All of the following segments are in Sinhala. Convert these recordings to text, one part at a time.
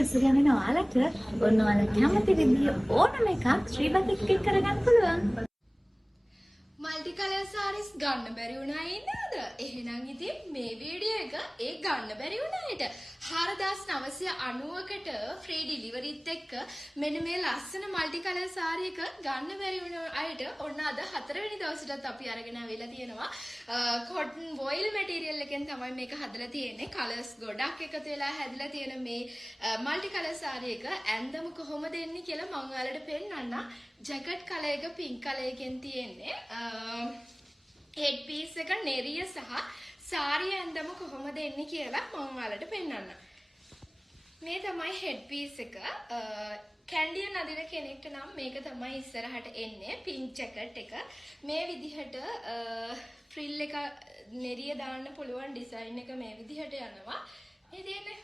ඇසුරගෙන ඔයාලට ඔන්න ඔයාලා කැමති විදිය ඕනම එකක් ශ්‍රීබත් එක්ක කරගන්න පුළුවන්. මල්ටි කලර් සාරීස් ගන්න බැරි වුණා ඉන්නවද? එහෙනම් ඉතින් මේ වීඩියෝ එක ඒ ගන්න බැරි වුණාට 4990කට ෆ්‍රී ඩිලිවරිත් එක්ක මෙන්න මේ ලස්සන මල්ටි කලර් සාරි එක ගන්න බැරි වුණ අයට ඔන්න අද 4 වෙනි දවසටත් අපි අරගෙන ආවිලා තියෙනවා. කොටන් වොයිල් මැටීරියල් එකෙන් තමයි මේක හදලා තියෙන්නේ. කලර්ස් ගොඩක් එකතු වෙලා හැදලා තියෙන මේ මල්ටි කලර් සාරි එක ඇඳම කොහොමද එන්නේ කියලා මම ඔයාලට පෙන්නන්නම්. ජැකට් කලර් එක පින්ක් කලර් එකෙන් තියෙන්නේ. හෙඩ් පීස් එක නෙරිය සහ සාරිය ඇඳම කොහොමද එන්නේ කියලා මම ඔයාලට පෙන්නන්නම්. මේ තමයි හෙඩ් පීස් එක. කැන්ඩියන් අදින කෙනෙක්ට නම් මේක තමයි ඉස්සරහට එන්නේ. පින්ක් ජැකට් එක. මේ විදිහට ෆ්‍රිල් එක නෙරිය දාන්න පුළුවන් ඩිසයින් එක මේ විදිහට යනවා. මේ තියෙන්නේ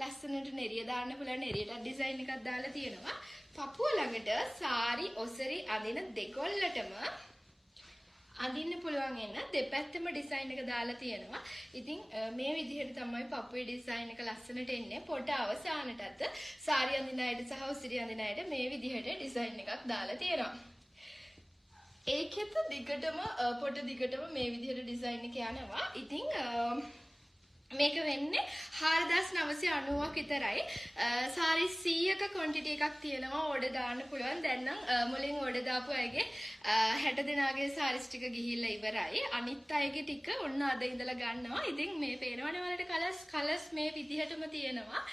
ලස්සනට නෙරිය දාන්න පුළුවන් නෙරියට ඩිසයින් එකක් දාලා තියෙනවා. පපුව ළඟට සාරි ඔසරි අදින දෙකොල්ලටම අඳින්න පුළුවන් එන්න දෙපැත්තම ඩිසයින් එක දාලා තියෙනවා. ඉතින් මේ විදිහට තමයි පපුවේ ඩිසයින් එක ලස්සනට එන්නේ. පොට අවසානටත් සාරි අඳින අයට සහ ඔසරි අඳින අයට මේ විදිහට ඩිසයින් එකක් දාලා තියෙනවා. ඒකෙත් දිගටම පොට දිගටම මේ විදිහට ඩිසයින් එක යනවා. ඉතින් මේක වෙන්නේ 4990ක් විතරයි. සාරි 100ක ක්වොන්ටිටි එකක් තියෙනවා. ඕඩර් දාන්න පුළුවන්. දැන් නම් මුලින් ඕඩර් දාපු අයගේ 60 දෙනාගේ සාරිස් ටික ගිහිල්ලා ඉවරයි. අනිත් අයගේ ටික ඔන්න අද ඉඳලා ගන්නවා. ඉතින් මේ පේනවනේ වලට කලර්ස් මේ විදිහටම තියෙනවා.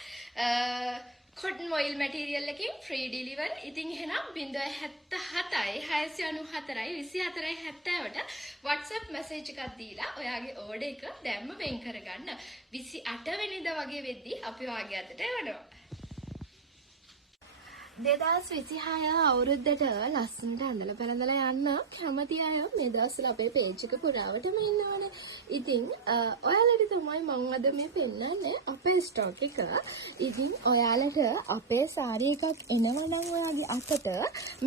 කොටන් වොයිල් මැටීරියල් එකකින් ෆ්‍රී ඩිලිවර්. ඉතින් එහෙනම් 077යි 694යි 24යි 70ට WhatsApp මැසේජ් එකක් දීලා ඔයාගේ ඕඩර් එක දැම්ම වෙන් කරගන්න. 28 වෙනිදා වගේ වෙද්දී අපි ඔයාගේ අතට එවනවා. 2026 අවුරුද්දට ලස්සනට ඇඳලා පැළඳලා යන්න කැමති අය මේ දවස්වල අපේ පේජ් එක පුරාවටම ඉන්නවනේ. ඉතින් ඔයාලට තමයි මම අද මේ පෙන්නන්නේ අපේ ස්ටොක් එක. ඉතින් ඔයාලට අපේ සාරි එකක් එනවා නම් ඔයාගේ අතට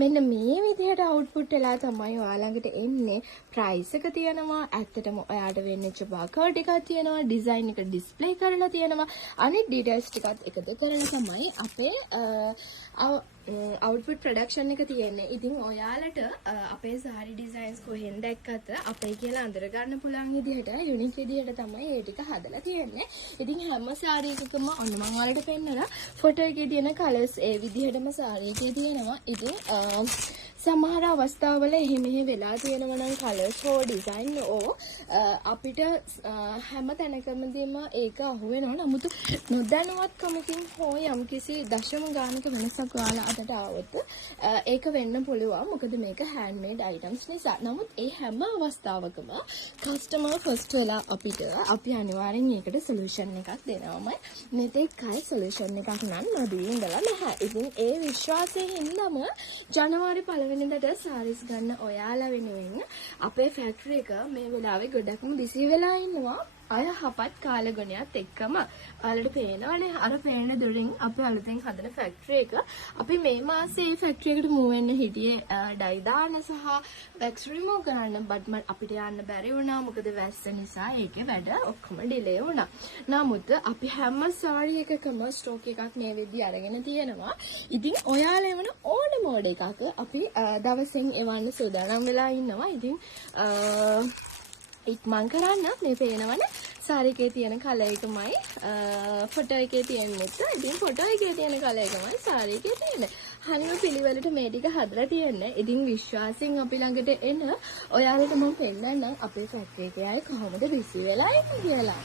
මෙන්න මේ විදිහට අවුට්පුට් වෙලා තමයි ඔයාලඟට එන්නේ. ප්‍රයිස් එක තියෙනවා. ඇත්තටම ඔයාට වෙන්නේ බාකෝඩ් එකක් තියෙනවා. ඩිසයින් එක ඩිස්ප්ලේ කරලා තියෙනවා. අනිත් ඩීටේල්ස් ටිකත් එකතු කරලා තමයි අපේ අවුට්පුට් ප්‍රොඩක්ෂන් එක තියෙන්නේ. ඉතින් ඔයාලට අපේ සාරි ඩිසයින්ස් කොහෙන් දැක්කත් අපේ කියලා අඳුර ගන්න පුළුවන් විදිහට යුනික් විදිහට තමයි ඒ ටික හදලා තියෙන්නේ. ඉතින් හැම සාරි එකකම ඔන්න මම ඔයාලට පෙන්නනවා ෆොටෝ එකේ තියෙන කලර්ස් ඒ විදිහටම සාරි එකේ තියෙනවා. ඉතින් සමහර අවස්ථාවල එහෙ මෙහෙ වෙලා තියෙනවා නම් කලර්ස් හෝ ඩිසයින් ඕ අපිට හැම තැනකමදීම ඒක අහු වෙනවා. නමුත් නොදැනුවත්කමකින් හෝ යම්කිසි දශම ගානක වෙනසක් ඔයාලා අතට ආවොත් ඒක වෙන්න පුළුවන්. මොකද මේක හෑන්ඩ්මේඩ් අයිටම්ස් නිසා. නමුත් ඒ හැම අවස්ථාවකම කස්ටමර් ෆස්ට් වෙලා අපි අනිවාර්යෙන් ඒකට සොලියුෂන් එකක් දෙනවමයි. මෙතෙක් කල් සොලියුෂන් එකක් නම් නොදී ඉඳලා නැහැ. ඉතින් ඒ විශ්වාසයෙන් හින්දාම ජනවාරි 1 වෙනිදාට සාරීස් ගන්න ඔයාලා වෙනුවෙන් අපේ ෆැක්ටරි එක මේ වෙලාවේ ගොඩක්ම බිසි වෙලා ඉන්නවා. අය හපත් කාලගුණයත් එක්කම ඔයාලට පේනවනේ අර පේන දුරින් අපි අලුතෙන් හදන ෆැක්ටරි එක. අපි මේ මාසේ ෆැක්ටරි එකට මූව් වෙන්න හිටියේ ඩයි දාන්න සහ වැක්ස් රිමූව් කරන්න. බට් අපිට යන්න බැරි වුණා. මොකද වැස්ස නිසා ඒකේ වැඩ ඔක්කොම ඩිලේ වුණා. නමුත් අපි හැම සාරි එකකම ස්ටොක් එකක් මේ වෙද්දි අරගෙන තියෙනවා. ඉතින් ඔයාලා එවන ඕනම ඕඩර් එකක් අපි දවසෙන් එවන්න සූදානම් වෙලා ඉන්නවා. ඉතින් ඉක්මන් කරන්න මේ පේනවනේ සාරි එකේ තියෙන කලර් එකමයි ෆොටෝ එකේ තියෙන්නේ. ඉතින් ෆොටෝ එකේ තියෙන කලර් එකමයි සාරි එකේ තියෙන්නේ. හරිම පිළිවෙලට මේ ටික හදලා තියෙන්නේ. ඉතින් විශ්වාසයෙන් අපි ළඟට එන ඔයාලට මම පෙන්නන්නම් අපේ ෆැක්ටරි එකේ අය කොහොමද බිසි වෙලා ඉන්නේ කියලා.